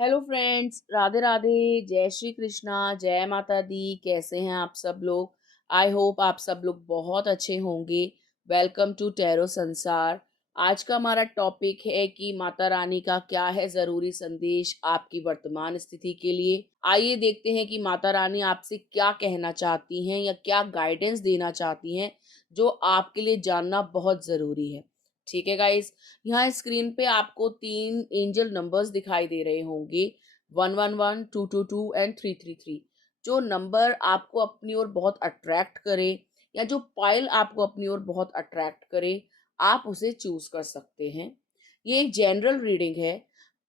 Hello friends, Radhe Radhe, जय श्री कृष्णा, जय माता दी। कैसे हैं आप सब लोग? आई होप आप सब लोग बहुत अच्छे होंगे। वेलकम टू टैरो संसार। आज का हमारा टॉपिक है कि माता रानी का क्या है ज़रूरी संदेश आपकी वर्तमान स्थिति के लिए। आइए देखते हैं कि माता रानी आपसे क्या कहना चाहती हैं या क्या गाइडेंस देना चाहती हैं, जो आपके लिए जानना बहुत ज़रूरी है। ठीक है गाइस, यहाँ स्क्रीन पे आपको 3 एंजल नंबर्स दिखाई दे रहे होंगे, 111, 222 एंड 333। जो नंबर आपको अपनी ओर बहुत अट्रैक्ट करे या जो पाइल आपको अपनी ओर बहुत अट्रैक्ट करे, आप उसे चूज कर सकते हैं। ये एक जनरल रीडिंग है,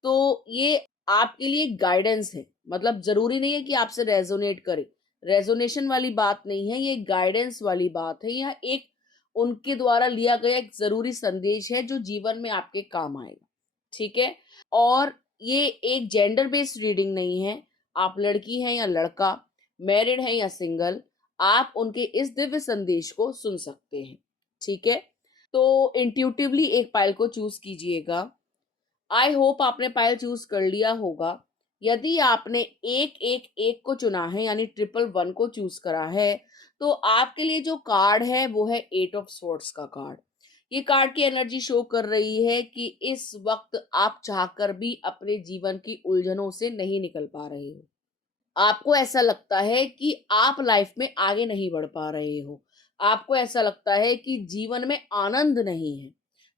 तो ये आपके लिए गाइडेंस है। मतलब जरूरी नहीं है कि आपसे रेजोनेट करे, रेजोनेशन वाली बात नहीं है, ये गाइडेंस वाली बात है। यह एक उनके द्वारा लिया गया एक जरूरी संदेश है जो जीवन में आपके काम आएगा। ठीक है। और ये एक जेंडर बेस्ड रीडिंग नहीं है। आप लड़की हैं या लड़का, मैरिड हैं या सिंगल, आप उनके इस दिव्य संदेश को सुन सकते हैं। ठीक है। तो इंट्यूटिवली एक पाइल को चूज कीजिएगा। आई होप आपने पायल चूज कर लिया होगा। यदि आपने एक एक एक को चुना है यानी 111 को चूज करा है, तो आपके लिए जो कार्ड है वो है 8 ऑफ स्वॉर्ड्स का कार्ड। ये कार्ड की एनर्जी शो कर रही है कि इस वक्त आप चाहकर भी अपने जीवन की उलझनों से नहीं निकल पा रहे हो। आपको ऐसा लगता है कि आप लाइफ में आगे नहीं बढ़ पा रहे हो। आपको ऐसा लगता है कि जीवन में आनंद नहीं है।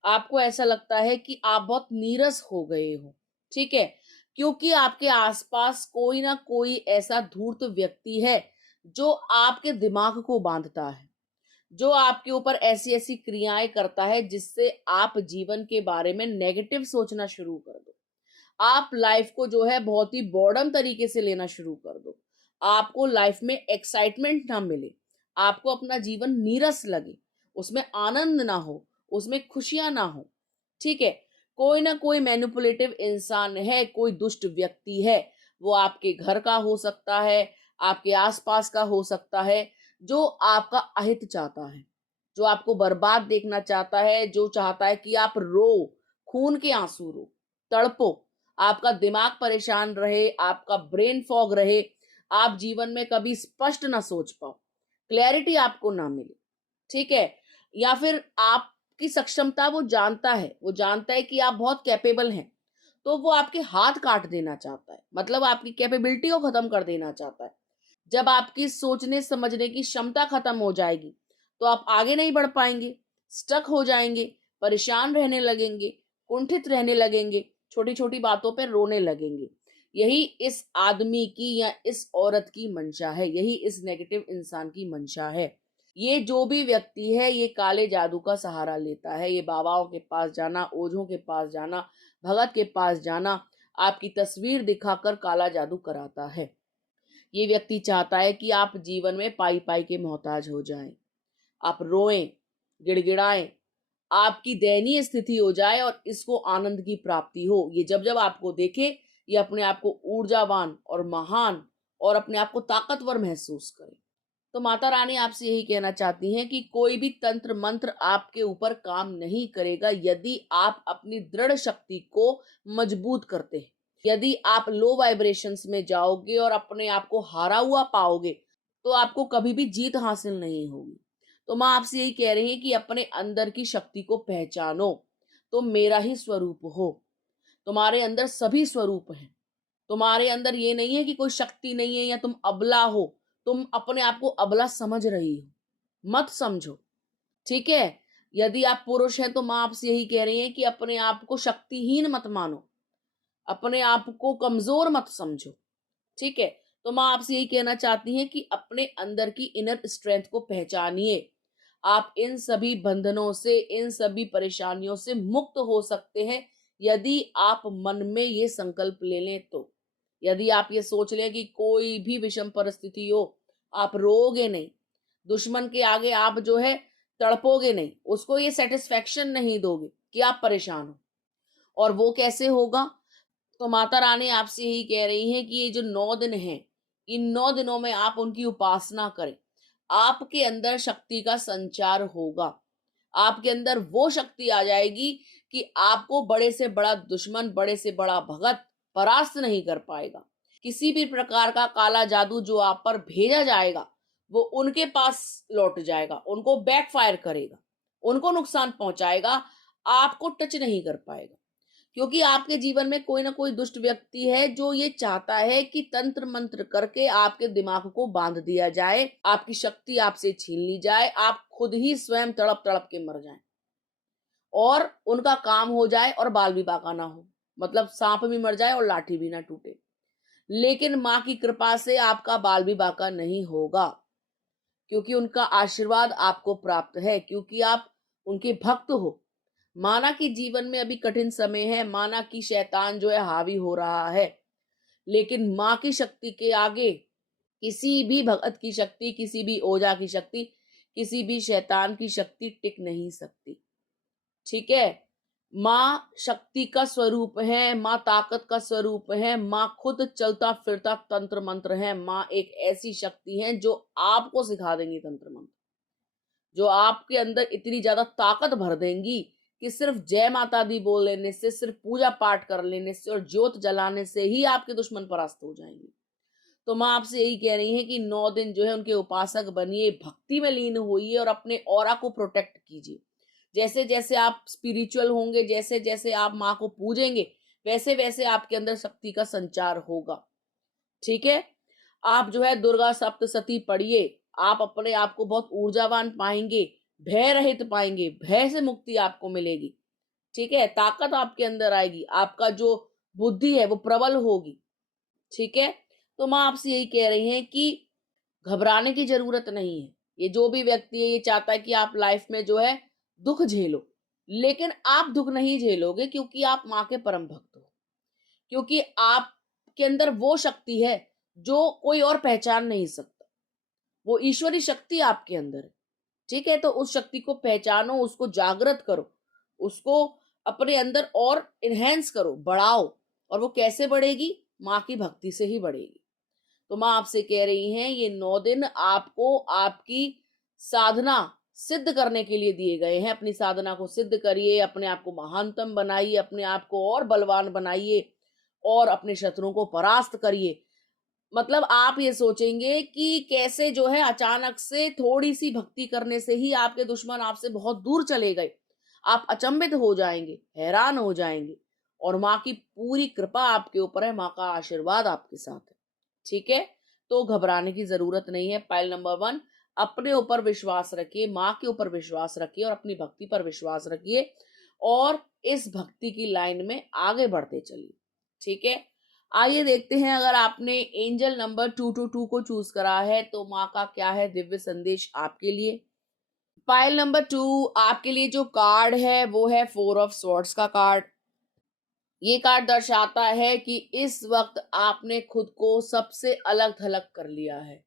आपको ऐसा लगता है कि आप बहुत नीरस हो गए हो। ठीक है। क्योंकि आपके आसपास कोई ना कोई ऐसा धूर्त व्यक्ति है जो आपके दिमाग को बांधता है, जो आपके ऊपर ऐसी ऐसी क्रियाएं करता है जिससे आप जीवन के बारे में नेगेटिव सोचना शुरू कर दो। आप लाइफ को जो है बहुत ही बॉर्डम तरीके से लेना शुरू कर दो। आपको लाइफ में एक्साइटमेंट ना मिले, आपको अपना जीवन नीरस लगे, उसमें आनंद ना हो, उसमें खुशियां ना हो। ठीक है। कोई ना कोई मैनिपुलेटिव इंसान है, कोई दुष्ट व्यक्ति है। वो आपके घर का हो सकता है, आपके आसपास का हो सकता है, जो आपका अहित चाहता है, जो आपको बर्बाद देखना चाहता है, जो चाहता है कि आप रो, खून के आंसू रो, तड़पो, आपका दिमाग परेशान रहे, आपका ब्रेन फॉग रहे, आप जीवन में कभी स्पष्ट ना सोच पाओ, क्लैरिटी आपको ना मिले। ठीक है। या फिर आपकी सक्षमता वो जानता है, वो जानता है कि आप बहुत कैपेबल हैं, तो वो आपके हाथ काट देना चाहता है, मतलब आपकी कैपेबिलिटी को खत्म कर देना चाहता है। जब आपकी सोचने समझने की क्षमता खत्म हो जाएगी, तो आप आगे नहीं बढ़ पाएंगे, स्टक हो जाएंगे, परेशान रहने लगेंगे, कुंठित रहने लगेंगे, छोटी छोटी बातों पर रोने लगेंगे। यही इस आदमी की या इस औरत की मंशा है, यही इस नेगेटिव इंसान की मंशा है। ये जो भी व्यक्ति है, ये काले जादू का सहारा लेता है। ये बाबाओं के पास जाना, ओझों के पास जाना, भगत के पास जाना, आपकी तस्वीर दिखाकर काला जादू कराता है। ये व्यक्ति चाहता है कि आप जीवन में पाई पाई के मोहताज हो जाएं, आप रोएं, गिड़गिड़ाएं, आपकी दयनीय स्थिति हो जाए और इसको आनंद की प्राप्ति हो। ये जब जब आपको देखे, ये अपने आप को ऊर्जावान और महान और अपने आप को ताकतवर महसूस करे। तो माता रानी आपसे यही कहना चाहती हैं कि कोई भी तंत्र मंत्र आपके ऊपर काम नहीं करेगा यदि आप अपनी दृढ़ शक्ति को मजबूत करते हैं। यदि आप लो वाइब्रेशंस में जाओगे और अपने आप को हारा हुआ पाओगे, तो आपको कभी भी जीत हासिल नहीं होगी। तो माँ आपसे यही कह रही है कि अपने अंदर की शक्ति को पहचानो। तो मेरा ही स्वरूप हो, तुम्हारे अंदर सभी स्वरूप हैं। तुम्हारे अंदर ये नहीं है कि कोई शक्ति नहीं है या तुम अबला हो। तुम अपने आप को अबला समझ रही हो, मत समझो। ठीक है। यदि आप पुरुष हैं तो माँ आपसे यही कह रही है कि अपने आप को शक्तिहीन मत मानो, अपने आप को कमजोर मत समझो। ठीक है। तो माँ आपसे यही कहना चाहती हैं कि अपने अंदर की इनर स्ट्रेंथ को पहचानिए। आप इन सभी बंधनों से, इन सभी परेशानियों से मुक्त हो सकते हैं यदि आप मन में ये संकल्प ले लें। तो यदि आप ये सोच लें कि कोई भी विषम परिस्थिति हो, आप रोओगे नहीं, दुश्मन के आगे आप जो है तड़पोगे नहीं, उसको ये सेटिस्फेक्शन नहीं दोगे कि आप परेशान हो। और वो कैसे होगा? तो माता रानी आपसे यही कह रही हैं कि ये जो 9 दिन हैं, इन 9 दिनों में आप उनकी उपासना करें। आपके अंदर शक्ति का संचार होगा। आपके अंदर वो शक्ति आ जाएगी कि आपको बड़े से बड़ा दुश्मन, बड़े से बड़ा भगत परास्त नहीं कर पाएगा। किसी भी प्रकार का काला जादू जो आप पर भेजा जाएगा वो उनके पास लौट जाएगा, उनको बैकफायर करेगा, उनको नुकसान पहुंचाएगा, आपको टच नहीं कर पाएगा। क्योंकि आपके जीवन में कोई ना कोई दुष्ट व्यक्ति है जो ये चाहता है कि तंत्र मंत्र करके आपके दिमाग को बांध दिया जाए, आपकी शक्ति आपसे छीन ली जाए, आप खुद ही स्वयं तड़प तड़प के मर जाएं और उनका काम हो जाए और बाल भी बाका ना हो, मतलब सांप भी मर जाए और लाठी भी ना टूटे। लेकिन माँ की कृपा से आपका बाल भी बाका नहीं होगा, क्योंकि उनका आशीर्वाद आपको प्राप्त है, क्योंकि आप उनके भक्त हो। माना कि जीवन में अभी कठिन समय है, माना कि शैतान जो है हावी हो रहा है, लेकिन माँ की शक्ति के आगे किसी भी भगत की शक्ति, किसी भी ओझा की शक्ति, किसी भी शैतान की शक्ति टिक नहीं सकती। ठीक है। माँ शक्ति का स्वरूप है, माँ ताकत का स्वरूप है, माँ खुद चलता फिरता तंत्र मंत्र है। माँ एक ऐसी शक्ति है जो आपको सिखा देंगी तंत्र मंत्र, जो आपके अंदर इतनी ज्यादा ताकत भर देंगी कि सिर्फ जय माता दी बोल लेने से, सिर्फ पूजा पाठ कर लेने से और ज्योत जलाने से ही आपके दुश्मन परास्त हो जाएंगे। तो माँ आपसे यही कह रही है कि 9 दिन जो है उनके उपासक बनिए, भक्ति में लीन होइए और अपने ऑरा को प्रोटेक्ट कीजिए। जैसे जैसे आप स्पिरिचुअल होंगे, जैसे जैसे आप माँ को पूजेंगे, वैसे वैसे आपके अंदर शक्ति का संचार होगा। ठीक है। आप जो है दुर्गा सप्तशती पढ़िए, आप अपने आप को बहुत ऊर्जावान पाएंगे, भय रहित पाएंगे, भय से मुक्ति आपको मिलेगी। ठीक है। ताकत आपके अंदर आएगी, आपका जो बुद्धि है वो प्रबल होगी। ठीक है। तो माँ आपसे यही कह रही हैं कि घबराने की जरूरत नहीं है। ये जो भी व्यक्ति है ये चाहता है कि आप लाइफ में जो है दुख झेलो, लेकिन आप दुख नहीं झेलोगे, क्योंकि आप माँ के परम भक्त हो, क्योंकि आपके अंदर वो शक्ति है जो कोई और पहचान नहीं सकता। वो ईश्वरी शक्ति आपके अंदर है। ठीक है। तो उस शक्ति को पहचानो, उसको जागृत करो, उसको अपने अंदर और इनहेंस करो, बढ़ाओ। और वो कैसे बढ़ेगी? माँ की भक्ति से ही बढ़ेगी। तो माँ आपसे कह रही हैं ये 9 दिन आपको आपकी साधना सिद्ध करने के लिए दिए गए हैं। अपनी साधना को सिद्ध करिए, अपने आप को महानतम बनाइए, अपने आप को और बलवान बनाइए और अपने शत्रुओं को परास्त करिए। मतलब आप ये सोचेंगे कि कैसे जो है अचानक से थोड़ी सी भक्ति करने से ही आपके दुश्मन आपसे बहुत दूर चले गए। आप अचंभित हो जाएंगे, हैरान हो जाएंगे, और माँ की पूरी कृपा आपके ऊपर है, माँ का आशीर्वाद आपके साथ है। ठीक है। तो घबराने की जरूरत नहीं है। पाइल नंबर 1, अपने ऊपर विश्वास रखिए, माँ के ऊपर विश्वास रखिए और अपनी भक्ति पर विश्वास रखिए और इस भक्ति की लाइन में आगे बढ़ते चलिए। ठीक है। आइए देखते हैं, अगर आपने एंजल नंबर 222 को चूज करा है तो माँ का क्या है दिव्य संदेश आपके लिए। पाइल नंबर 2, आपके लिए जो कार्ड है वो है 4 ऑफ स्वॉर्ड्स का कार्ड। ये कार्ड दर्शाता है कि इस वक्त आपने खुद को सबसे अलग थलग कर लिया है।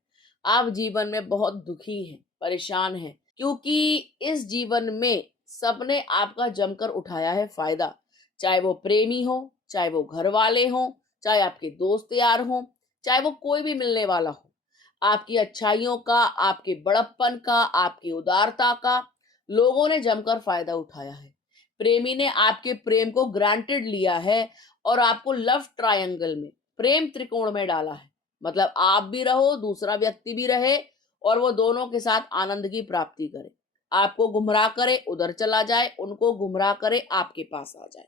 आप जीवन में बहुत दुखी हैं, परेशान हैं, क्योंकि इस जीवन में सबने आपका जमकर उठाया है फायदा। चाहे वो प्रेमी हो, चाहे वो घर वाले हो, चाहे आपके दोस्त यार हो, चाहे वो कोई भी मिलने वाला हो, आपकी अच्छाइयों का, आपके बड़प्पन का, आपकी उदारता का लोगों ने जमकर फायदा उठाया है। प्रेमी ने आपके प्रेम को ग्रांटेड लिया है और आपको लव ट्रायंगल में, प्रेम त्रिकोण में डाला है। मतलब आप भी रहो, दूसरा व्यक्ति भी रहे और वो दोनों के साथ आनंद की प्राप्ति करे। आपको गुमराह करे, उधर चला जाए, उनको गुमराह करे, आपके पास आ जाए।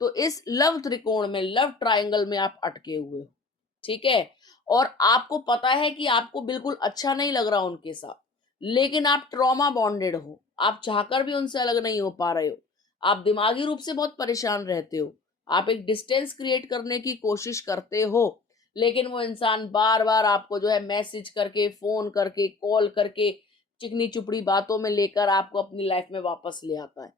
तो इस लव त्रिकोण में, लव ट्रायंगल में आप अटके हुए हो। ठीक है। और आपको पता है कि आपको बिल्कुल अच्छा नहीं लग रहा उनके साथ, लेकिन आप ट्रॉमा बॉन्डेड हो, आप चाहकर भी उनसे अलग नहीं हो पा रहे हो। आप दिमागी रूप से बहुत परेशान रहते हो, आप एक डिस्टेंस क्रिएट करने की कोशिश करते हो, लेकिन वो इंसान बार बार आपको जो है मैसेज करके, फोन करके, कॉल करके, चिकनी चुपड़ी बातों में लेकर आपको अपनी लाइफ में वापस ले आता है।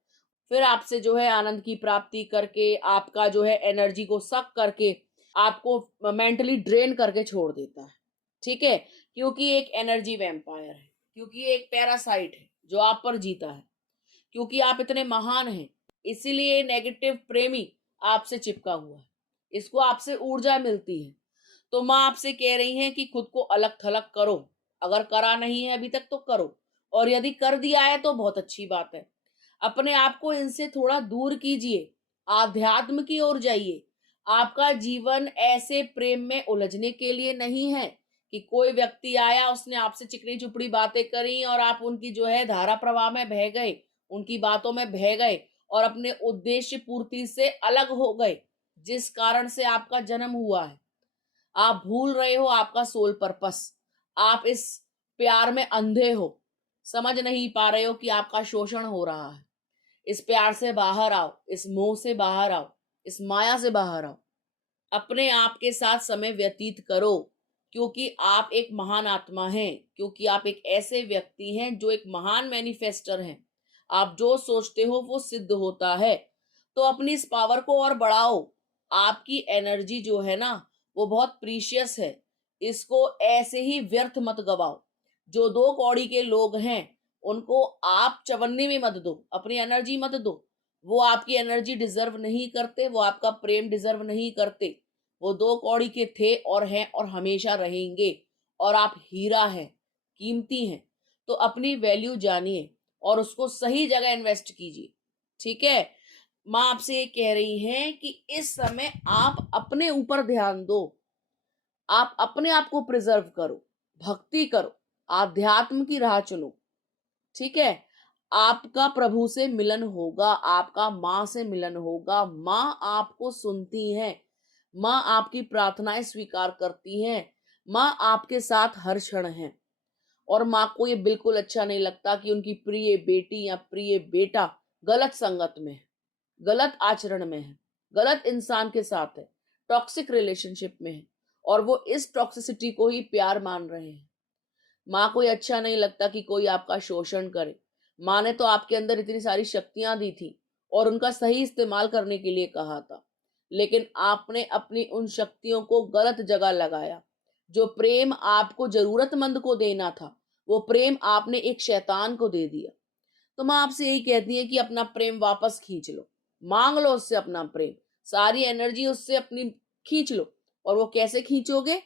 फिर आपसे जो है आनंद की प्राप्ति करके, आपका जो है एनर्जी को सक करके, आपको मेंटली ड्रेन करके छोड़ देता है। ठीक है। क्योंकि एक एनर्जी वैम्पायर है, क्योंकि एक पैरासाइट है जो आप पर जीता है, क्योंकि आप इतने महान हैं, इसीलिए नेगेटिव प्रेमी आपसे चिपका हुआ है, इसको आपसे ऊर्जा मिलती है। तो माँ आपसे कह रही हैं कि खुद को अलग थलग करो। अगर करा नहीं है अभी तक तो करो, और यदि कर दिया है तो बहुत अच्छी बात है। अपने आप को इनसे थोड़ा दूर कीजिए, आध्यात्म की ओर जाइए, आपका जीवन ऐसे प्रेम में उलझने के लिए नहीं है कि कोई व्यक्ति आया, उसने आपसे चिकनी चुपड़ी बातें करी और आप उनकी जो है धारा प्रवाह में बह गए, उनकी बातों में बह गए और अपने उद्देश्य पूर्ति से अलग हो गए, जिस कारण से आपका जन्म हुआ है। आप भूल रहे हो आपका सोल पर्पस। आप इस प्यार में अंधे हो, समझ नहीं पा रहे हो कि आपका शोषण हो रहा है। इस प्यार से बाहर आओ, इस मोह से बाहर आओ, इस माया से बाहर आओ। अपने आप के साथ समय व्यतीत करो, क्योंकि आप एक महान आत्मा हैं, क्योंकि आप एक ऐसे व्यक्ति हैं जो एक महान मैनिफेस्टर हैं। आप जो सोचते हो वो सिद्ध होता है। तो अपनी इस पावर को और बढ़ाओ। आपकी एनर्जी जो है ना, वो बहुत प्रीशियस है। इसको ऐसे ही व्यर्थ मत गवाओ। जो दो कौड़ी के लोग हैं उनको आप चवन्नी में मत दो, अपनी एनर्जी मत दो। वो आपकी एनर्जी डिजर्व नहीं करते, वो आपका प्रेम डिजर्व नहीं करते। वो दो कौड़ी के थे और हैं और हमेशा रहेंगे। और आप हीरा हैं, कीमती हैं। तो अपनी वैल्यू जानिए और उसको सही जगह इन्वेस्ट कीजिए। ठीक है। माँ आपसे ये कह रही हैं कि इस समय आप अपने ऊपर ध्यान दो। आप अपने आप को प्रिजर्व करो, भक्ति करो, आध्यात्म की राह चलो। ठीक है। आपका प्रभु से मिलन होगा, आपका माँ से मिलन होगा। माँ आपको सुनती है, माँ आपकी प्रार्थनाएं स्वीकार करती हैं, माँ आपके साथ हर क्षण है। और माँ को ये बिल्कुल अच्छा नहीं लगता कि उनकी प्रिय बेटी या प्रिय बेटा गलत संगत में है, गलत आचरण में है, गलत इंसान के साथ है, टॉक्सिक रिलेशनशिप में है और वो इस टॉक्सिसिटी को ही प्यार मान रहे हैं। माँ को ये अच्छा नहीं लगता कि कोई आपका शोषण करे। माँ ने तो आपके अंदर इतनी सारी शक्तियां दी थी और उनका सही इस्तेमाल करने के लिए कहा था, लेकिन आपने अपनी उन शक्तियों को गलत जगह लगाया। जो प्रेम आपको जरूरतमंद को देना था, वो प्रेम आपने एक शैतान को दे दिया। तो माँ आपसे यही कहती है कि अपना प्रेम वापस खींच लो, मांग लो उससे अपना प्रेम, सारी एनर्जी उससे अपनी खींच लो। और वो कैसे खींचोगे?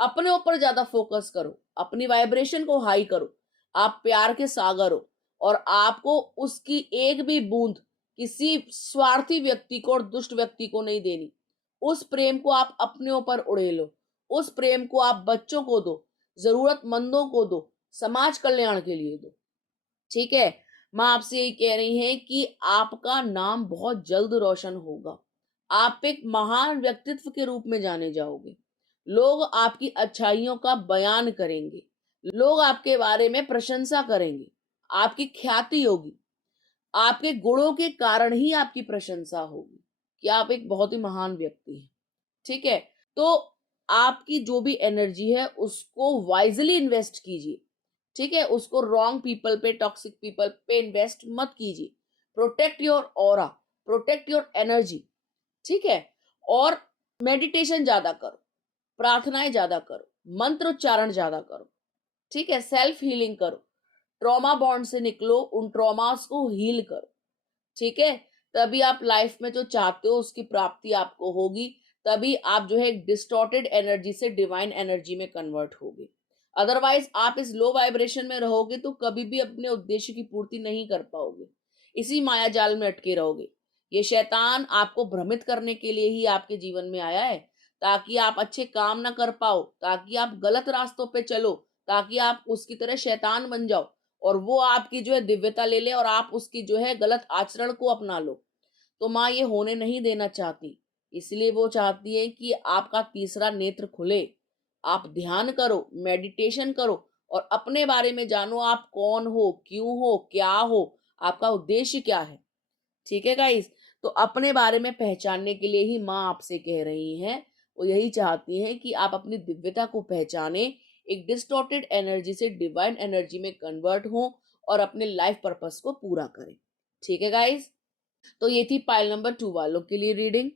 अपने ऊपर ज्यादा फोकस करो, अपनी वाइब्रेशन को हाई करो। आप प्यार के सागर हो और आपको उसकी एक भी बूंद किसी स्वार्थी व्यक्ति को और दुष्ट व्यक्ति को नहीं देनी। उस प्रेम को आप अपने ऊपर उड़े लो, उस प्रेम को आप बच्चों को दो, जरूरतमंदों को दो, समाज कल्याण के लिए दो। ठीक है। माँ आपसे यही कह रही है कि आपका नाम बहुत जल्द रोशन होगा। आप एक महान व्यक्तित्व के रूप में जाने जाओगे। लोग आपकी अच्छाइयों का बयान करेंगे, लोग आपके बारे में प्रशंसा करेंगे, आपकी ख्याति होगी। आपके गुणों के कारण ही आपकी प्रशंसा होगी कि आप एक बहुत ही महान व्यक्ति हैं। ठीक है। तो आपकी जो भी एनर्जी है उसको वाइजली इन्वेस्ट कीजिए। ठीक है। उसको रॉन्ग पीपल पे, टॉक्सिक पीपल पे इन्वेस्ट मत कीजिए। Protect your aura, protect your energy. ठीक है। और मेडिटेशन ज्यादा करो, प्रार्थनाएं ज्यादा करो, मंत्र उच्चारण ज्यादा करो। ठीक है। सेल्फ हीलिंग करो, ट्रॉमा बॉन्ड से निकलो, उन ट्रॉमास को हील करो। ठीक है। तभी आप लाइफ में जो चाहते हो उसकी प्राप्ति आपको होगी। तभी आप जो है डिस्टॉर्टेड एनर्जी से डिवाइन एनर्जी में कन्वर्ट होगे। अदरवाइज आप इस लो वाइब्रेशन में रहोगे तो कभी भी अपने उद्देश्य की पूर्ति नहीं कर पाओगे, इसी माया जाल में अटके रहोगे। ये शैतान आपको भ्रमित करने के लिए ही आपके जीवन में आया है, ताकि आप अच्छे काम ना कर पाओ, ताकि आप गलत रास्तों पे चलो, ताकि आप उसकी तरह शैतान बन जाओ और वो आपकी जो है दिव्यता ले ले और आप उसकी जो है गलत आचरण को अपना लो। तो माँ ये होने नहीं देना चाहती, इसलिए वो चाहती है कि आपका तीसरा नेत्र खुले। आप ध्यान करो, मेडिटेशन करो और अपने बारे में जानो। आप कौन हो, क्यों हो, क्या हो, आपका उद्देश्य क्या है। ठीक है गाइस। तो अपने बारे में पहचानने के लिए ही माँ आपसे कह रही हैं। वो यही चाहती हैं कि आप अपनी दिव्यता को पहचाने, एक डिस्टॉर्टेड एनर्जी से डिवाइन एनर्जी में कन्वर्ट हो और अपने लाइफ पर्पस को पूरा करें। ठीक है गाइस। तो ये थी पाइल नंबर 2 वालों के लिए रीडिंग।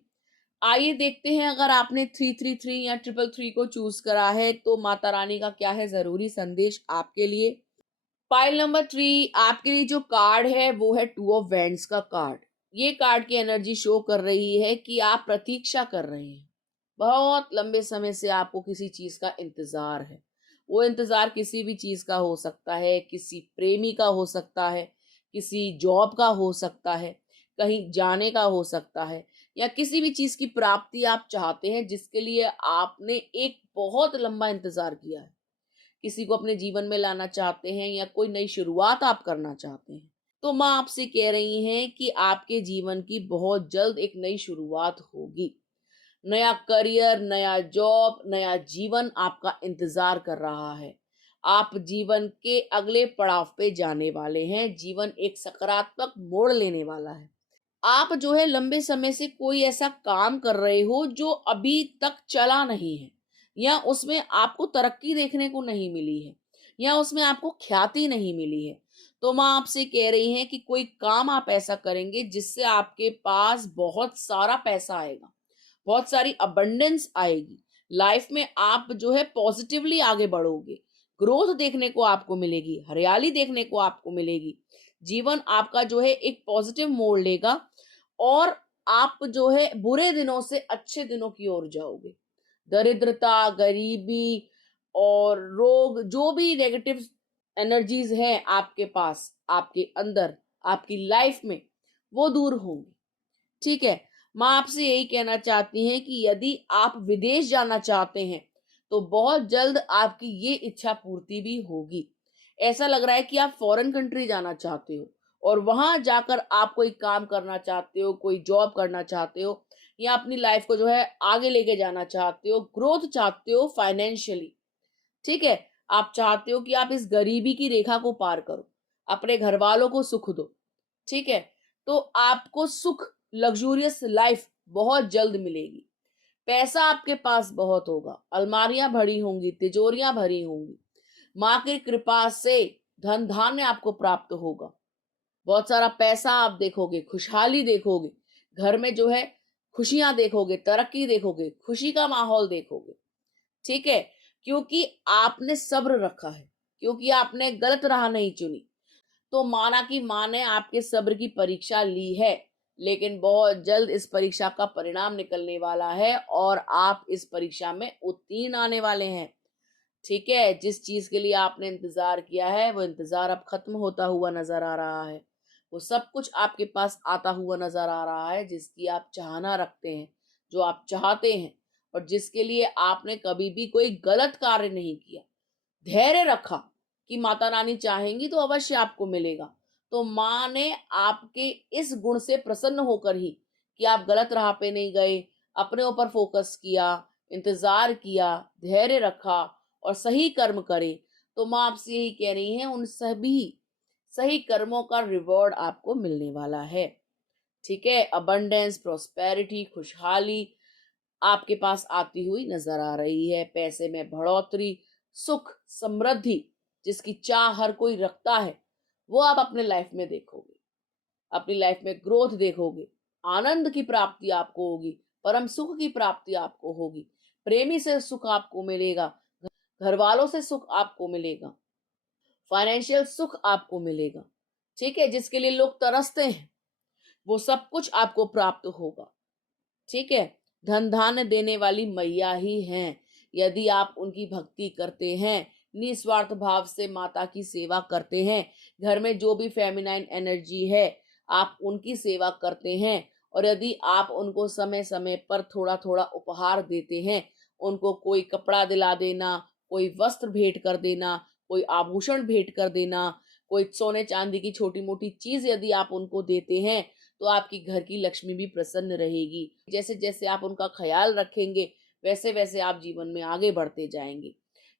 आइए देखते हैं, अगर आपने 333 या 333 को चूज करा है तो माता रानी का क्या है जरूरी संदेश आपके लिए। पाइल नंबर 3 आपके लिए जो कार्ड है वो है 2 ऑफ वैंड्स का कार्ड। ये कार्ड की एनर्जी शो कर रही है कि आप प्रतीक्षा कर रहे हैं। बहुत लंबे समय से आपको किसी चीज का इंतजार है। वो इंतजार किसी भी चीज का हो सकता है, किसी प्रेमी का हो सकता है, किसी जॉब का हो सकता है, कहीं जाने का हो सकता है, या किसी भी चीज की प्राप्ति आप चाहते हैं जिसके लिए आपने एक बहुत लंबा इंतजार किया है, किसी को अपने जीवन में लाना चाहते हैं या कोई नई शुरुआत आप करना चाहते हैं, तो माँ आपसे कह रही हैं कि आपके जीवन की बहुत जल्द एक नई शुरुआत होगी। नया करियर, नया जॉब, नया जीवन आपका इंतजार कर रहा है। आप जीवन के अगले पड़ाव पे जाने वाले हैं। जीवन एक सकारात्मक मोड़ लेने वाला है। आप जो है लंबे समय से कोई ऐसा काम कर रहे हो जो अभी तक चला नहीं है, या उसमें आपको तरक्की देखने को नहीं मिली है, या उसमें आपको ख्याति नहीं मिली है, तो माँ आपसे कह रही हैं कि कोई काम आप ऐसा करेंगे जिससे आपके पास बहुत सारा पैसा आएगा, बहुत सारी अबंडेंस आएगी। लाइफ में आप जो है पॉजिटिवली आगे बढ़ोगे, ग्रोथ देखने को आपको मिलेगी, हरियाली देखने को आपको मिलेगी। जीवन आपका जो है एक पॉजिटिव मोड़ लेगा और आप जो है बुरे दिनों से अच्छे दिनों की ओर जाओगे। दरिद्रता, गरीबी और रोग, जो भी नेगेटिव एनर्जीज हैं आपके पास, आपके अंदर, आपकी लाइफ में, वो दूर होंगी। ठीक है। माँ आपसे यही कहना चाहती हैं कि यदि आप विदेश जाना चाहते हैं तो बहुत जल्द आपकी ये इच्छा पूर्ति भी होगी। ऐसा लग रहा है कि आप फॉरेन कंट्री जाना चाहते हो और वहां जाकर आप कोई काम करना चाहते हो, कोई जॉब करना चाहते हो, या अपनी लाइफ को जो है आगे लेके जाना चाहते हो, ग्रोथ चाहते हो फाइनेंशियली। ठीक है। आप चाहते हो कि आप इस गरीबी की रेखा को पार करो, अपने घर वालों को सुख दो। ठीक है। तो आपको सुख, लग्जूरियस लाइफ बहुत जल्द मिलेगी। पैसा आपके पास बहुत होगा, अलमारियां भरी होंगी, तिजोरियां भरी होंगी। माँ की कृपा से धन धान्य आपको प्राप्त होगा। बहुत सारा पैसा आप देखोगे, खुशहाली देखोगे, घर में जो है खुशियां देखोगे, तरक्की देखोगे, खुशी का माहौल देखोगे। ठीक है। क्योंकि आपने सब्र रखा है, क्योंकि आपने गलत राह नहीं चुनी। तो माना कि माँ ने आपके सब्र की परीक्षा ली है, लेकिन बहुत जल्द इस परीक्षा का परिणाम निकलने वाला है और आप इस परीक्षा में उत्तीर्ण आने वाले हैं। ठीक है। जिस चीज के लिए आपने इंतजार किया है वो इंतजार अब खत्म होता हुआ नजर आ रहा है। वो सब कुछ आपके पास आता हुआ नजर आ रहा है जिसकी आप चाहना रखते हैं, जो आप चाहते हैं, और जिसके लिए आपने कभी भी कोई गलत कार्य नहीं किया। धैर्य रखा कि माता रानी चाहेंगी तो अवश्य आपको मिलेगा। तो माँ ने आपके इस गुण से प्रसन्न होकर ही, कि आप गलत राह पे नहीं गए, अपने ऊपर फोकस किया, इंतजार किया, धैर्य रखा और सही कर्म करे, तो माँ आपसे यही कह रही हैं उन सभी सही कर्मों का रिवॉर्ड आपको मिलने वाला है। ठीक है। अबंडेंस, प्रोस्पेरिटी, खुशहाली आपके पास आती हुई नजर आ रही है। पैसे में बढ़ोतरी, सुख, समृद्धि जिसकी चाह हर कोई रखता है, वो आप अपने लाइफ में देखोगे। अपनी लाइफ में ग्रोथ देखोगे, आनंद की प्राप्ति आपको होगी, परम सुख की प्राप्ति आपको होगी, प्रेमी से सुख आपको मिलेगा, घर वालों से सुख आपको मिलेगा, फाइनेंशियल सुख आपको मिलेगा। ठीक है। जिसके लिए लोग तरसते हैं वो सब कुछ आपको प्राप्त होगा। ठीक है। धन धान्य देने वाली मैया ही हैं। यदि आप उनकी भक्ति करते हैं, निस्वार्थ भाव से माता की सेवा करते हैं, घर में जो भी फेमिनाइन एनर्जी है आप उनकी सेवा करते हैं, और यदि आप उनको समय समय पर थोड़ा थोड़ा उपहार देते हैं, उनको कोई कपड़ा दिला देना, कोई वस्त्र भेंट कर देना, कोई आभूषण भेंट कर देना, कोई सोने चांदी की छोटी मोटी चीज यदि आप उनको देते हैं, तो आपकी घर की लक्ष्मी भी प्रसन्न रहेगी। जैसे जैसे आप उनका ख्याल रखेंगे वैसे वैसे आप जीवन में आगे बढ़ते जाएंगे।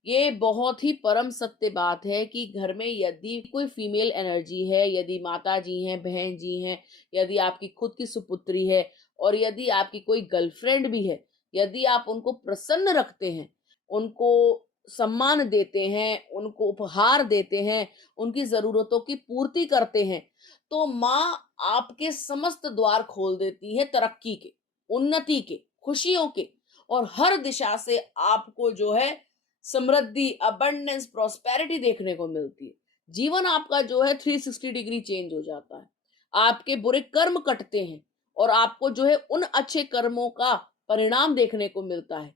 ये बहुत ही परम सत्य बात है कि घर में यदि कोई फीमेल एनर्जी है, यदि माता जी हैं, बहन जी हैं, यदि आपकी खुद की सुपुत्री है, और यदि आपकी कोई गर्लफ्रेंड भी है, यदि आप उनको प्रसन्न रखते हैं, उनको सम्मान देते हैं, उनको उपहार देते हैं, उनकी जरूरतों की पूर्ति करते हैं, तो माँ आपके समस्त द्वार खोल देती है तरक्की के, उन्नति के, खुशियों के, और हर दिशा से आपको जो है समृद्धि, अबंडेंस, प्रोस्पेरिटी देखने को मिलती है। जीवन आपका जो है 360 डिग्री चेंज हो जाता है। आपके बुरे कर्म कटते हैं और आपको जो है उन अच्छे कर्मों का परिणाम देखने को मिलता है।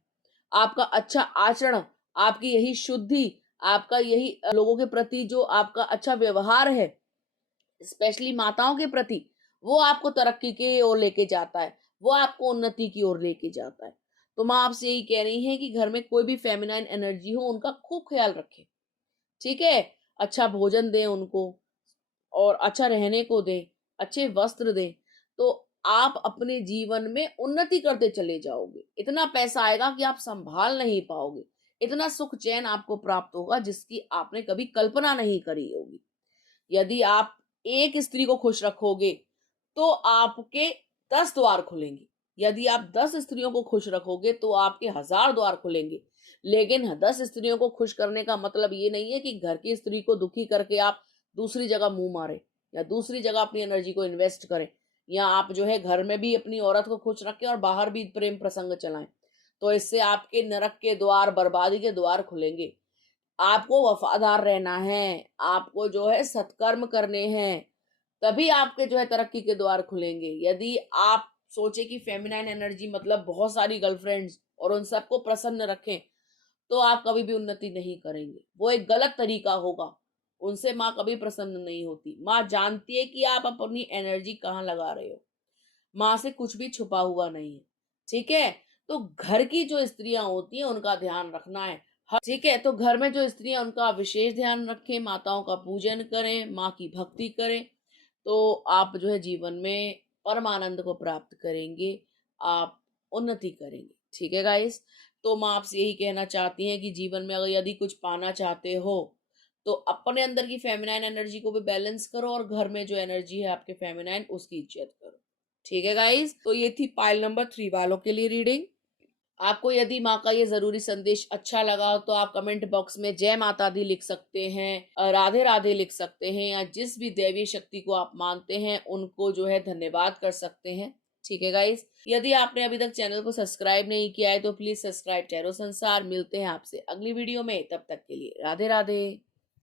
आपका अच्छा आचरण, आपकी यही शुद्धि, आपका यही लोगों के प्रति जो आपका अच्छा व्यवहार है, स्पेशली माताओं के प्रति, वो आपको तरक्की की ओर लेके जाता है। वो आपको उन्नति की ओर लेके जाता है। तो माँ आपसे यही कह रही है कि घर में कोई भी फेमिनाइन एनर्जी हो उनका खूब ख्याल रखें, ठीक है? अच्छा भोजन दें उनको और अच्छा रहने को दें, अच्छे वस्त्र दें, तो आप अपने जीवन में उन्नति करते चले जाओगे। इतना पैसा आएगा कि आप सँभाल नहीं पाओगे। इतना सुख चैन आपको प्राप्त होगा जिसकी आपने कभी कल्पना नहीं करी होगी। यदि आप एक स्त्री को खुश रखोगे, तो आपके 10 द्वार खुलेंगे। यदि आप 10 स्त्रियों को खुश रखोगे, तो आपके 1000 द्वार खुलेंगे। लेकिन 10 स्त्रियों को खुश करने का मतलब ये नहीं है कि घर की स्त्री को दुखी करके आप दूसरी जगह मुँह मारें या दूसरी जगह अपनी एनर्जी को इन्वेस्ट करें, या आप जो है घर में भी अपनी औरत को खुश रखें और बाहर भी प्रेम प्रसंग चलाएँ। तो इससे आपके नरक के द्वार, बर्बादी के द्वार खुलेंगे। आपको वफ़ादार रहना है, आपको जो है सत्कर्म करने हैं, तभी आपके जो है तरक्की के द्वार खुलेंगे। यदि आप सोचे कि फेमिनाइन एनर्जी मतलब बहुत सारी गर्लफ्रेंड्स और उन सबको प्रसन्न रखें, तो आप कभी भी उन्नति नहीं करेंगे। वो एक गलत तरीका होगा। उनसे माँ कभी प्रसन्न नहीं होती। माँ जानती है कि आप अपनी एनर्जी कहाँ लगा रहे हो। माँ से कुछ भी छुपा हुआ नहीं है, ठीक है? तो घर की जो स्त्रियाँ होती हैं उनका ध्यान रखना है। ठीक है? तो घर में जो स्त्रियाँ उनका विशेष ध्यान रखें, माताओं का पूजन करें, माँ की भक्ति करें, तो आप जो है जीवन में परमानंद को प्राप्त करेंगे, आप उन्नति करेंगे। ठीक है गाइस? तो माँ आपसे यही कहना चाहती हैं कि जीवन में अगर यदि कुछ पाना चाहते हो, तो अपने अंदर की फेमिनाइन एनर्जी को भी बैलेंस करो और घर में जो एनर्जी है आपके फेमिनाइन उसकी इज़्ज़त करो। ठीक है गाइस? तो ये थी पाइल नंबर 3 वालों के लिए रीडिंग। आपको यदि माँ का ये ज़रूरी संदेश अच्छा लगा हो तो आप कमेंट बॉक्स में जय माता दी लिख सकते हैं, राधे राधे लिख सकते हैं, या जिस भी दैवीय शक्ति को आप मानते हैं उनको जो है धन्यवाद कर सकते हैं। ठीक है गाइस? यदि आपने अभी तक चैनल को सब्सक्राइब नहीं किया है तो प्लीज सब्सक्राइब टैरो संसार। मिलते हैं आपसे अगली वीडियो में, तब तक के लिए राधे राधे।